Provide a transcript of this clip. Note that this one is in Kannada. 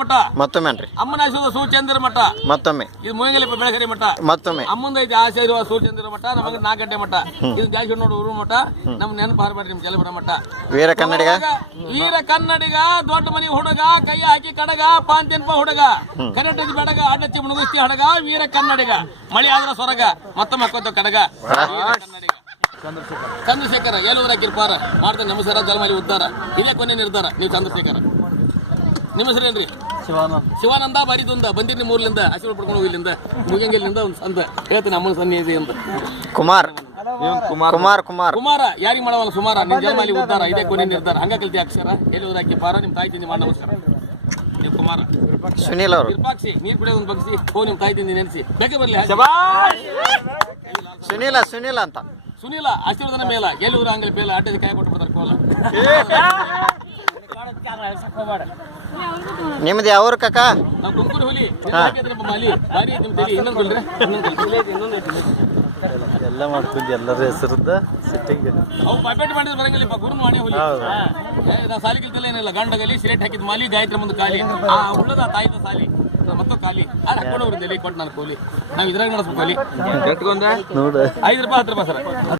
ಮಠ ಮತ್ತೊಮ್ಮೆನ್ರಿ ಅಮ್ಮನ ಆಶೀರ್ವಾದ ಸೂರ್ಯಚಂದ್ರ ಮಠ ಮತ್ತೊಮ್ಮೆ ಇದು ಮುಯಂಗಲಿ ಬೆಳಗರಿ ಮಠ ಮತ್ತೊಮ್ಮೆ ಅಮ್ಮಂದ ಐತಿ ಆಶೀರ್ವಾದ ಸೂರ್ಯಚಂದ್ರ ಮಠ ನಮಗೆ 4 ಗಂಟೆ ಮಠ ಇದು ಜಾಸ್ತಿ ನೋಡು ಊರು ಮಠ ನಮ್ ನೆನಪು ಹಾರಬೇಡ್ರಿ ನಿಮ್ ಜಲಬರ ಮಠ ವೀರ ಕನ್ನಡಿಗ ದೊಡ್ಡ ಮನಿ ಹುಡುಗ ಕೈ ಹಾಕಿ ಕಡಗ ಪಾಂತೆನ್ಪ ಹುಡುಗ ಕರೆಂಟ್ ಬೆಡಗ ಅಡ್ಡಚ್ಚಿ ಮುಣಗುಸ್ತಿ ಹಡಗ ವೀರ ಕನ್ನಡಿಗ ಮಳಿ ಆದ್ರ ಸೊರಗ ಮತ್ತೊಮ್ಮೆ ಹಾಕೋತ ಕಡಗ ಕನ್ನಡಿಗ ಚಂದ್ರಶೇಖರ ಏಲೂರ ಕಿರ್ಪಾರ ಮಾಡ್ತಾನೆ ನಮಸ್ಕಾರ ಜಲಮಾಲಿ ಉದ್ದಾರ ಇದೇ ಕೊನೆ ನಿರ್ಧಾರ ನೀವು ಚಂದ್ರಶೇಖರ ನಿಮ್ಮ ಹೆಸರೇನ್ರಿ ಶಿವಾನಂದ ಬಾರಿದುಂದ ಬಂದಿರಿ ಮೂರ್ಲಿಂದ ಆಶೀರ್ವಾದ ಪಡ್ಕೊಂಡು ಇಲ್ಲಿಂದ ಮುಗಿಯಂಗಿಲ್ಲಿಂದ ಒಂದು ಸಂತ ಹೇಳ್ತೀನಿ ಅಮ್ಮನ ಸನ್ನಿಧಿ ಅಂತ ಕುಮಾರ್ ಕುಮಾರ್ ಕುಮಾರ್ ಕುಮಾರ ಯಾರಿಗೆ ಮಾಡವಲ್ಲ ಸುಮಾರ ನಿಮ್ ಜಲಮಾಲಿ ಉದ್ದಾರ ಇದೇ ಕೊನೆ ನಿರ್ಧಾರ ಹಂಗ ಕಲ್ತಿ ಅಕ್ಷರ ಏಲೂರ ಕಿರ್ಪಾರ ನಿಮ್ ತಾಯಿ ತಿಂದಿ ಮಾಡಿ ನಮಸ್ಕಾರ ನೀವು ಕುಮಾರ ಸುನೀಲ್ ಅವರು ವಿರೂಪಾಕ್ಷಿ ನೀರ್ ಕುಡಿಯೋದು ಒಂದು ಬಗ್ಸಿ ನಿಮ್ ತಾಯಿ ತಿಂದಿ ನೆನೆಸಿ ಬೇಕೆ ಬರ್ಲಿ ಸುನೀಲ ಅಂತ ಸುನೀಲ ಆಶೀರ್ವಾದನ ಮೇಲ ಗೆಲ್ಲೂರ ಅಂಗಲಿ ಬೇಲ ಅಡ್ಡದ ಕಾಯಿ ಕೊಟ್ಟು ಬಿಡ್ತಾರೆ ಕೋಲ ನಿಮ್ದು ಯಾವ ಕಾಕ ನಾವು ತುಮಕೂರು ಹುಲಿ ಮಾಲಿ ಬಾರಿ ನಿಮ್ ತಲೆ ಇನ್ನೊಂದು ಎಲ್ಲ ಮಾಡ್ತಿದ್ವಿ ಎಲ್ಲರ ಹೆಸರದ ಸಿಟ್ಟಿಂಗ್ ಅವು ಪೈಪೇಟ್ ಮಾಡಿದ್ರೆ ಬರಂಗಿಲ್ಲಪ್ಪ ಗುರುನ್ ಮಾಡಿ ಹುಲಿ ನಾ ಸಾಲಿ ಕಲ್ತಿಲ್ಲ ಏನಿಲ್ಲ ಗಂಡಗಲಿ ಸಿರೆಟ್ ಹಾಕಿದ ಮಾಲಿ ಗಾಯತ್ರಿ ಮುಂದೆ ಖಾಲಿ ಆ ಉಳ್ಳದ ತಾಯಿದ ಸಾಲಿ ಮತ್ತು ಖಾಲಿ ಹಾಕೊಂಡು ಹೋಗ್ರಿ ಕೊಟ್ಟು ನಾನು ಕೂಲಿ ನಾವು ಇದ್ರಾಗ ನಡೆಸ್ಬೇಕು ಅಲ್ಲಿ ನೋಡ 5 ರೂಪಾಯಿ 10 ರೂಪಾಯಿ ಸರ್